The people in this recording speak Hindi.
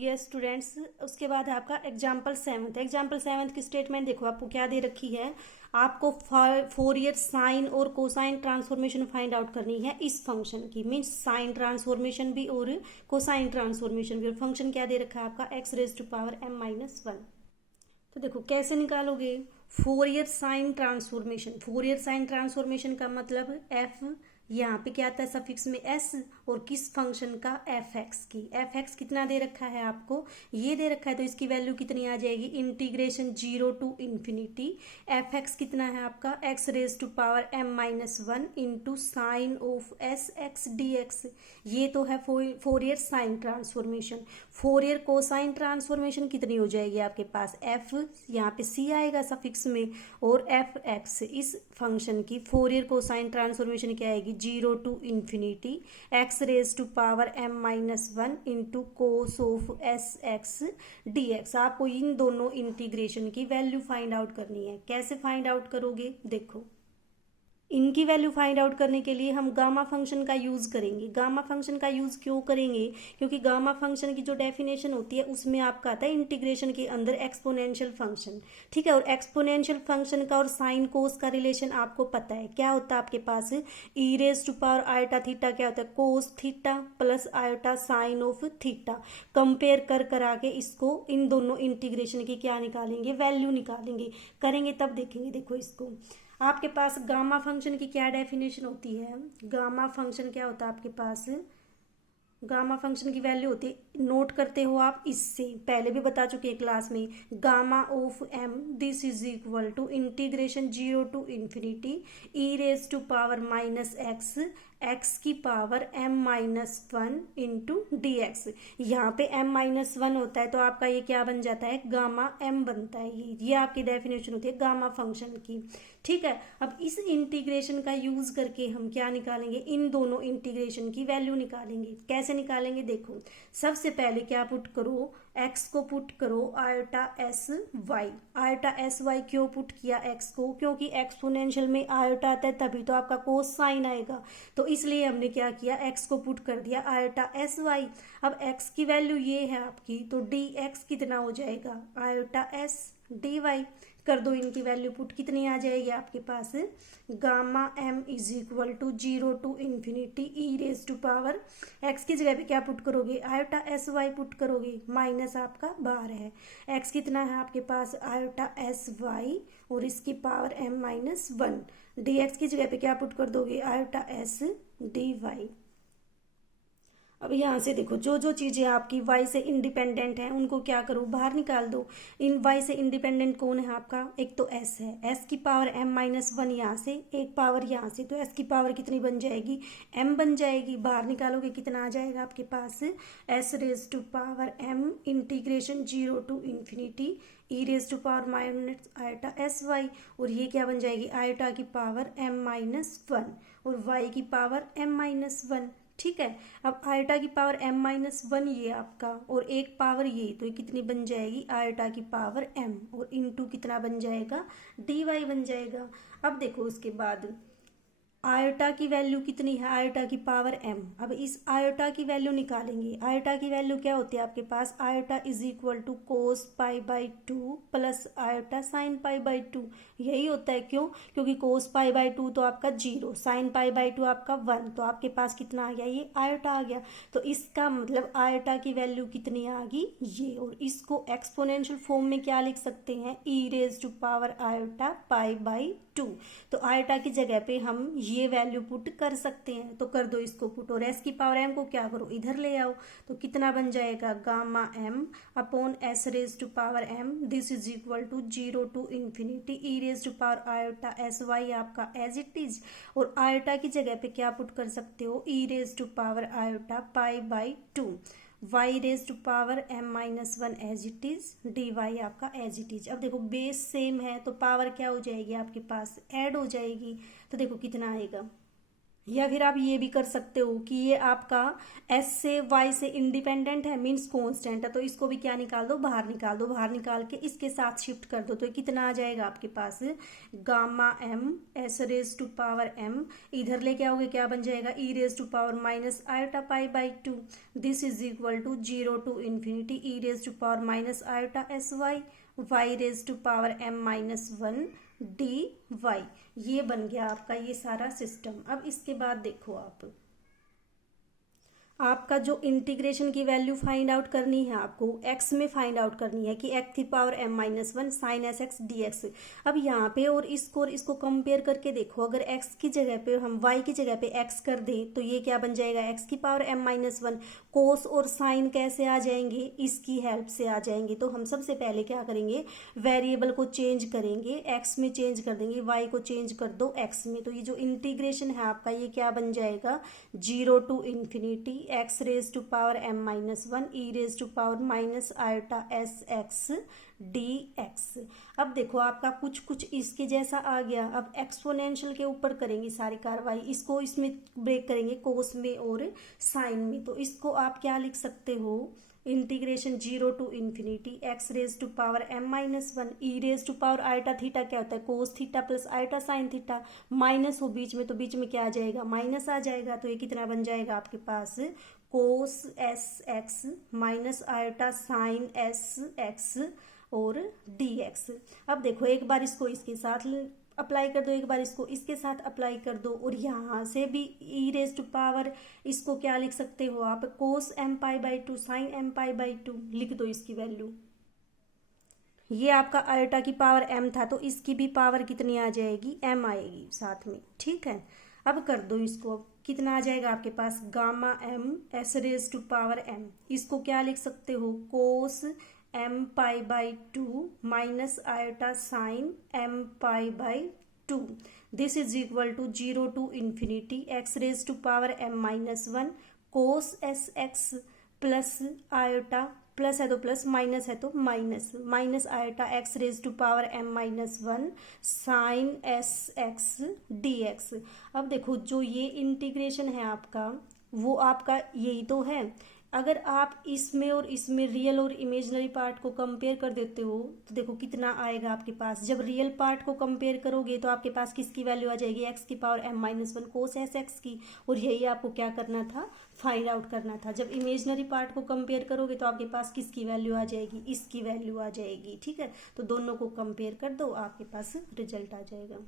यस स्टूडेंट्स, उसके बाद आपका एग्जाम्पल सेवन्थ की स्टेटमेंट देखो, आपको क्या दे रखी है। आपको फोरियर साइन और कोसाइन ट्रांसफॉर्मेशन फाइंड आउट करनी है इस फंक्शन की। मीन्स साइन ट्रांसफॉर्मेशन भी और कोसाइन ट्रांसफॉर्मेशन भी। और फंक्शन क्या दे रखा है आपका, x raise to power m-1। तो देखो कैसे निकालोगे। फोरियर साइन ट्रांसफॉर्मेशन का मतलब एफ, यहाँ पे क्या आता है सफिक्स में एस, और किस फंक्शन का, एफ एक्स की। एफ एक्स कितना दे रखा है आपको, ये दे रखा है, तो इसकी वैल्यू कितनी आ जाएगी, integration 0 to infinity f x कितना है आपका, x raise to power m-1 into sine of s x d x. ये तो है Fourier sine transformation. Fourier cosine transformation कितनी हो जाएगी आपके पास, एफ, यहाँ पे सी आएगा सफिक्स में, और एफ एक्स। इस फंक्शन की फोरियर कोसाइन ट्रांसफॉर्मेशन क्या आएगी, 0 to infinity x raise to power m-1 into cos of s x d x. आपको इन दोनों इंटीग्रेशन की वैल्यू फाइंड आउट करनी है। कैसे फाइंड आउट करोगे, देखो इनकी वैल्यू फाइंड आउट करने के लिए हम गामा फंक्शन का यूज करेंगे। गामा फंक्शन का यूज क्यों करेंगे, क्योंकि गामा फंक्शन की जो डेफिनेशन होती है उसमें आपका आता है इंटीग्रेशन के अंदर एक्सपोनेंशियल फंक्शन। ठीक है, और एक्सपोनेंशियल फंक्शन का और साइन कोस का रिलेशन आपको पता है क्या होता है आपके पास, e raise to power iota theta क्या होता है, cos theta plus iota sine of theta. Compare कर आके इसको इन दोनों इंटीग्रेशन की क्या निकालेंगे, वैल्यू निकालेंगे। करेंगे तब देखेंगे। देखो इसको, आपके पास गामा फंक्शन की क्या डेफिनेशन होती है। गामा फंक्शन क्या होता है आपके पास, गामा फंक्शन की वैल्यू होती है, नोट करते हो आप, इससे पहले भी बता चुके हैं क्लास में, gamma of m this is equal to integration 0 to infinity e raise to power minus x x की power m-1 into d x. यहाँ पे m-1 होता है तो आपका ये क्या बन जाता है, गामा m बनता है। ये आपकी डेफिनेशन होती है गामा फंक्शन की। ठीक है, अब इस इंटीग्रेशन का यूज करके हम क्या निकालेंगे, इन दोनों इंटीग्रेशन की वैल्यू निकालेंगे। कैसे निकालेंगे, देखो सबसे पहले क्या पुट करो, x को पुट करो iota s y. Iota s y क्यों पुट किया x को, क्योंकि एक्सपोनेंशियल में आयोटा आता है तभी तो आपका कोस साइन आएगा, तो इसलिए हमने क्या किया, x को पुट कर दिया आयोटा एस वाई। अब x की वैल्यू ये है आपकी, तो डी एक्स कितना हो जाएगा, आयोटा एस डी वाई। कर दो इनकी वैल्यू पुट, कितनी आ जाएगी आपके पास, gamma m is equal to 0 to infinity e raise to power, x की जगह पे क्या पुट करोगे, आयोटा एस वाई पुट करोगे, माइनस आपका बाहर है, x कितना है आपके पास, आयोटा एस वाई, और इसकी पावर m-1। डी एक्स की जगह पे क्या पुट कर दोगे, आयोटा एस डी वाई। अब यहाँ से देखो, जो जो चीजें आपकी y से इंडिपेंडेंट हैं उनको क्या करो, बाहर निकाल दो। इन y से इंडिपेंडेंट कौन है आपका, एक तो s है, s की पावर m-1 यहाँ से, एक पावर यहाँ से, तो s की पावर कितनी बन जाएगी, m बन जाएगी। बाहर निकालोगे कितना आ जाएगा आपके पास, s raise to power m integration 0 to infinity e raise to power minus iota s y, और ये क्या बन जाएगी, आयोटा की पावर m-1 और y की पावर m-1। ठीक है, अब आयोटा की पावर m-1 ये आपका, और एक पावर ये, तो ये कितनी बन जाएगी, आयोटा की पावर m, और इनटू कितना बन जाएगा, dy बन जाएगा। अब देखो उसके बाद आयोटा की वैल्यू कितनी है, आयोटा की पावर m। अब इस आयोटा की वैल्यू निकालेंगे। आयोटा की वैल्यू क्या होती है आपके पास, iota is equal to cos pi by 2 plus iota sine pi by 2। यही होता है, क्यों, क्योंकि कोस पाई बाई 2 तो आपका 0, साइन पाई बाई 2 आपका 1, तो आपके पास कितना आ गया, ये आयोटा आ गया। तो इसका मतलब आयोटा की वैल्यू कितनी आ गई, ये। और इसको एक्सपोनेंशियल फॉर्म में क्या लिख सकते हैं, e raise to power iota pi by 2। तो आयोटा की जगह पे हम ये वैल्यू पुट कर सकते हैं, तो कर दो इसको पुट, और s की पावर m को क्या करो, इधर ले आओ, तो कितना बन जाएगा, gamma m upon s raise to power m this is equal to 0 to infinity e raise to power iota s y आपका एज इट इज, और आयोटा की जगह पे क्या पुट कर सकते हो, e raise to power iota pi by 2 y raise to power m-1 as it is, d y आपका एज इट इज। अब देखो बेस सेम है तो पावर क्या हो जाएगी आपके पास, ऐड हो जाएगी, तो देखो कितना आएगा, या फिर आप ये भी कर सकते हो कि ये आपका एस से वाई से इंडिपेंडेंट है, मीन्स कांस्टेंट है, तो इसको भी क्या निकाल दो, बाहर निकाल दो। बाहर निकाल के इसके साथ शिफ्ट कर दो, तो कितना आ जाएगा आपके पास, gamma m s raise to power m, इधर लेके आओगे क्या बन जाएगा, e raise to power minus iota pi by 2, this is equal to 0 to infinity e raise to power minus iota s y y raise to power m minus 1 d y. ये बन गया आपका ये सारा सिस्टम। अब इसके बाद देखो आपका जो इंटीग्रेशन की वैल्यू फाइंड आउट करनी है, आपको एक्स में फाइंड आउट करनी है कि एक्स की power m minus 1 sine s x d x. अब यहाँ पे और इसको कंपेयर करके देखो, अगर एक्स की जगह पे हम वाई की जगह पे एक्स कर दें तो ये क्या बन जाएगा, एक्स की पावर एम माइनस 1। कोस और साइन कैसे आ जाएंगे, इसकी हेल्प से आ जाएंगे। तो हम सबसे पहले क्या करेंगे, वेरिएबल को चेंज करेंगे, एक्स में चेंज कर देंगे, वाई को चेंज कर दो एक्स में। तो ये जो इंटीग्रेशन है आपका ये क्या बन जाएगा, 0 to infinity x raise to power m minus 1 e raise to power minus iota s x d x. अब देखो आपका कुछ कुछ इसके जैसा आ गया। अब एक्सपोनेंशियल के ऊपर करेंगे सारी कार्रवाई, इसको इसमें ब्रेक करेंगे कोस में और साइन में। तो इसको आप क्या लिख सकते हो, integration 0 to infinity x raise to power m minus 1 e raise to power iota theta क्या होता है, cos theta plus iota sine theta, minus हो बीच में तो बीच में क्या आ जाएगा, माइनस आ जाएगा। तो ये कितना बन जाएगा आपके पास, cos s x minus iota sine s x और डी एक्स। अब देखो एक बार इसको इसके साथ अप्लाई कर दो, एक बार इसको इसके साथ अप्लाई कर दो, और यहाँ से भी ई रेज टू पावर इसको क्या लिख सकते हो आप, cos m pi by 2 sine m pi by 2 लिख दो इसकी वैल्यू। ये आपका आयोटा की पावर एम था, तो इसकी भी पावर कितनी आ जाएगी, एम आएगी साथ में, ठीक है। अब कर दो इसको, अब कितना आ जाएगा आपके पास, gamma m s raise to power m, इसको क्या लिख सकते हो, cos m pi by 2 minus iota sine m pi by 2, this is equal to 0 to infinity x raise to power m minus 1 cos s x plus iota, plus है तो प्लस, माइनस है तो minus, minus iota x raise to power m minus 1 sine s x d x. अब देखो जो ये इंटीग्रेशन है आपका वो आपका यही तो है। अगर आप इसमें और इसमें रियल और इमेजिनरी पार्ट को कंपेयर कर देते हो तो देखो कितना आएगा आपके पास। जब रियल पार्ट को कंपेयर करोगे तो आपके पास किसकी वैल्यू आ जाएगी, एक्स की power m minus 1 cos s x की, और यही आपको क्या करना था, फाइंड आउट करना था। जब इमेजिनरी पार्ट को कंपेयर करोगे तो आपके पास किसकी वैल्यू आ जाएगी, इसकी वैल्यू आ जाएगी, ठीक है। तो दोनों को कंपेयर कर दो, आपके पास रिजल्ट आ जाएगा।